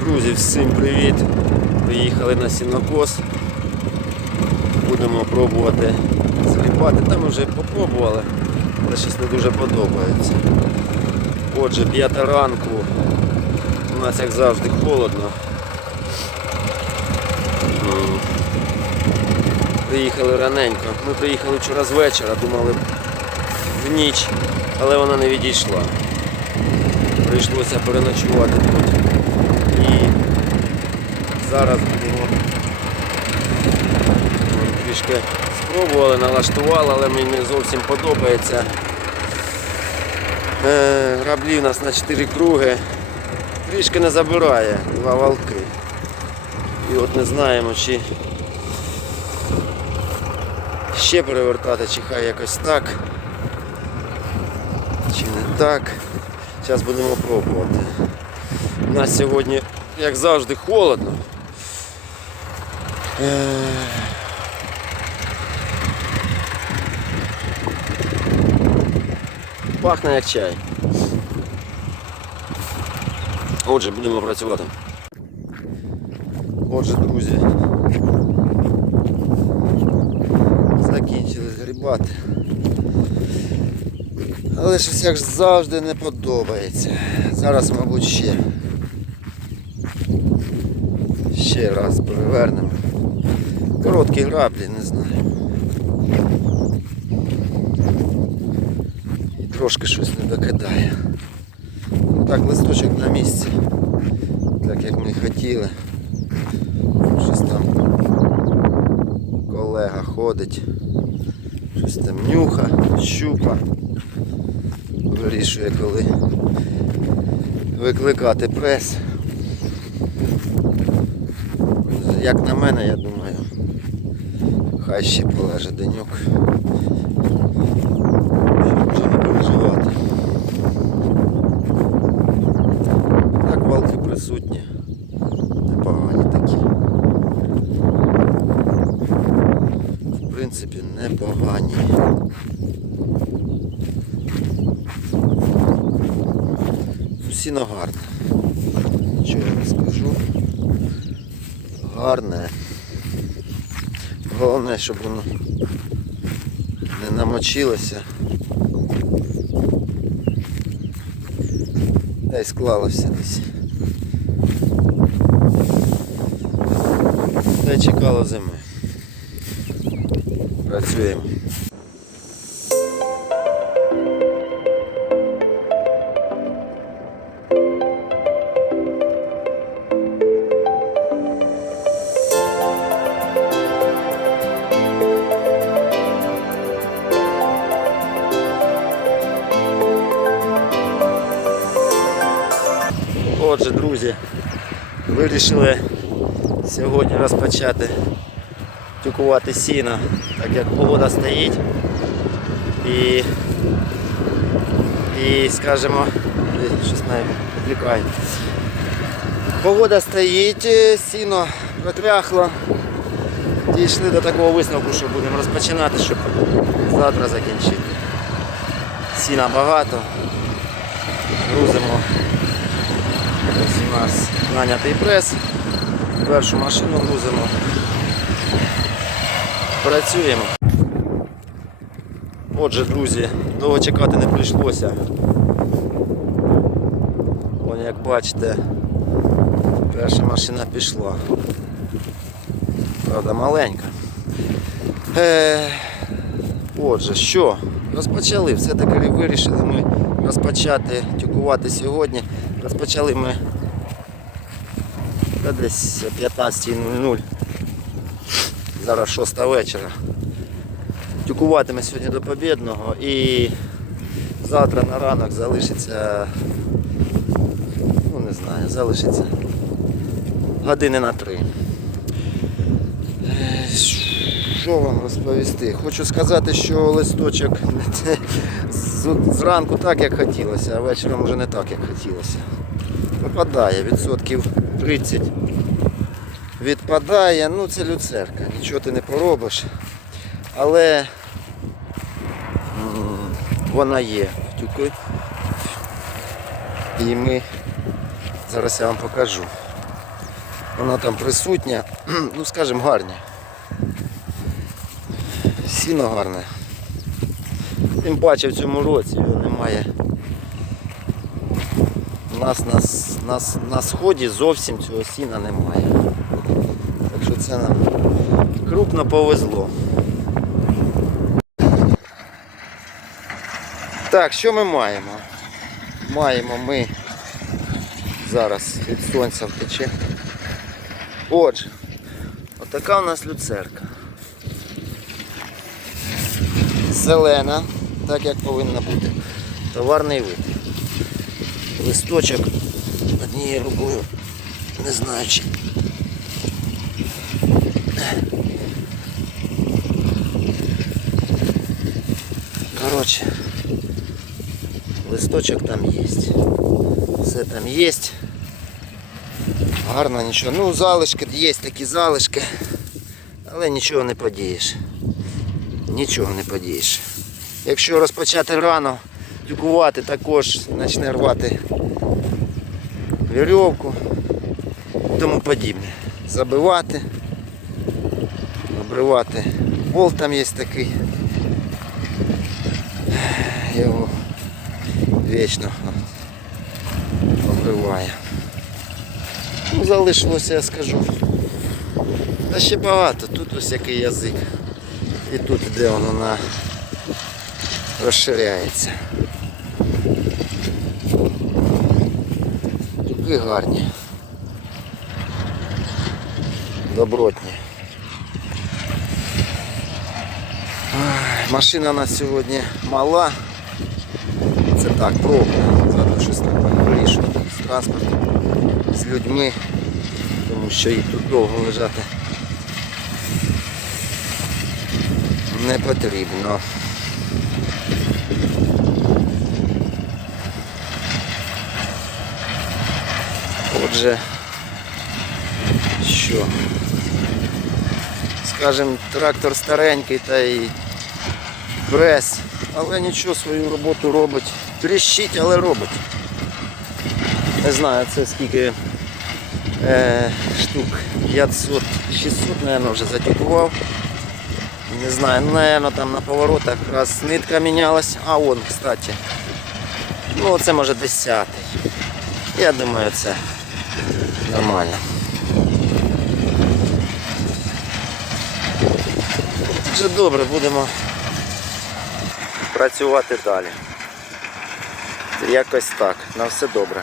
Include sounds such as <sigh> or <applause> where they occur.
Друзі, всім привіт! Приїхали на сінокос. Будемо пробувати згрібати. Там вже попробували, але щось не дуже подобається. Отже, п'ята ранку. У нас як завжди холодно. Приїхали раненько. Ми приїхали вчора з вечора, думали в ніч, але вона не відійшла. Прийшлося переночувати тут. І зараз будемо трішки спробували, налаштували, але мені не зовсім подобається. Е, Граблі у нас на 4 круги. Трішки не забирає два валки. І от не знаємо, чи ще перевертати, чи хай якось так, чи не так. Зараз будемо пробувати. У нас сьогодні, як завжди, холодно. Пахне як чай. Отже, будемо працювати. Отже, друзі. Закінчили. Але щось як завжди не подобається. Зараз, мабуть, ще. Ще раз перевернемо. Короткі граблі, не знаю. І трошки щось не докидає. Так, листочок на місці. Так як ми хотіли. Щось там колега ходить. Щось там нюха, щупа. Вирішує коли викликати прес. Як на мене, я думаю, хай ще полежить деньок. Щоб вже не переживати. Так, валки присутні. Непогані такі. В принципі, непогані. Сіно гарне. Нічого я не скажу. Гарне. Головне, щоб воно не намочилося. Та й склалося десь. Та й чекало зими. Працюємо. Отже, друзі, вирішили сьогодні розпочати тюкувати сіно, так як погода стоїть. І, і скажімо, щось відвлікає. Погода стоїть, е, сіно протряхло. Дійшли до такого висновку, що будемо розпочинати, щоб завтра закінчити. Сіна багато. Грузимо Ось у нас нанятий прес. Першу машину грузимо. Працюємо. Отже, друзі, довго чекати не прийшлося. Вон, як бачите, перша машина пішла. Правда, маленька. Е, Отже, що? Розпочали, все-таки вирішили ми розпочати тюкувати сьогодні. Розпочали ми десь о 15.00. Зараз 6 вечора. Тюкуватиме сьогодні до Побєдного і завтра на ранок залишиться, ну не знаю, залишиться години на три. Що вам розповісти? Хочу сказати, що листочок зранку так, як хотілося, а вечором вже не так, як хотілося. Випадає відсотків 30 відпадає. Ну це люцерка, нічого ти не поробиш. Але вона є в тюки. І ми зараз я вам покажу. Вона там присутня, <clears throat> ну скажімо, гарні. Сіно гарне. Тим паче в цьому році його немає. У нас на, на, на сході зовсім цього сіна немає. Це нам крупно повезло. Так, що ми маємо? Маємо ми зараз від сонця втече. Отже, отака у нас люцерка. Зелена, так як повинна бути. Товарний вид. Листочок однією рукою. Не знаю чи. Коротше, листочок там є. Все там є. Гарно нічого. Ну, залишки, є такі залишки, але нічого не подієш. Нічого не подієш. Якщо розпочати рано тюкувати, також почне рвати вірьовку і тому подібне. Забивати, обривати. Болт там є такий. Його вічно обриває. Ну, залишилося, я скажу. Та ще багато. Тут ось який язик. І тут іде воно на розширяється. Тюки гарні. Добротні. Машина у нас сьогодні мала. Це так, пробна. Зараз щось там вирішувати з транспортом, з людьми, тому що їх тут довго лежати не потрібно. Отже, що? Скажем, трактор старенький та й прес, але нічого свою роботу робить. Тріщить, але робить. Не знаю, це скільки е, штук 500, 600, мабуть, вже затікував. Не знаю, ну, наверное, там на поворотах раз нитка мінялась. А он, кстати. Ну, це може 10. Я думаю, це нормально. Вже добре, будемо працювати далі. Якось так. На все добре.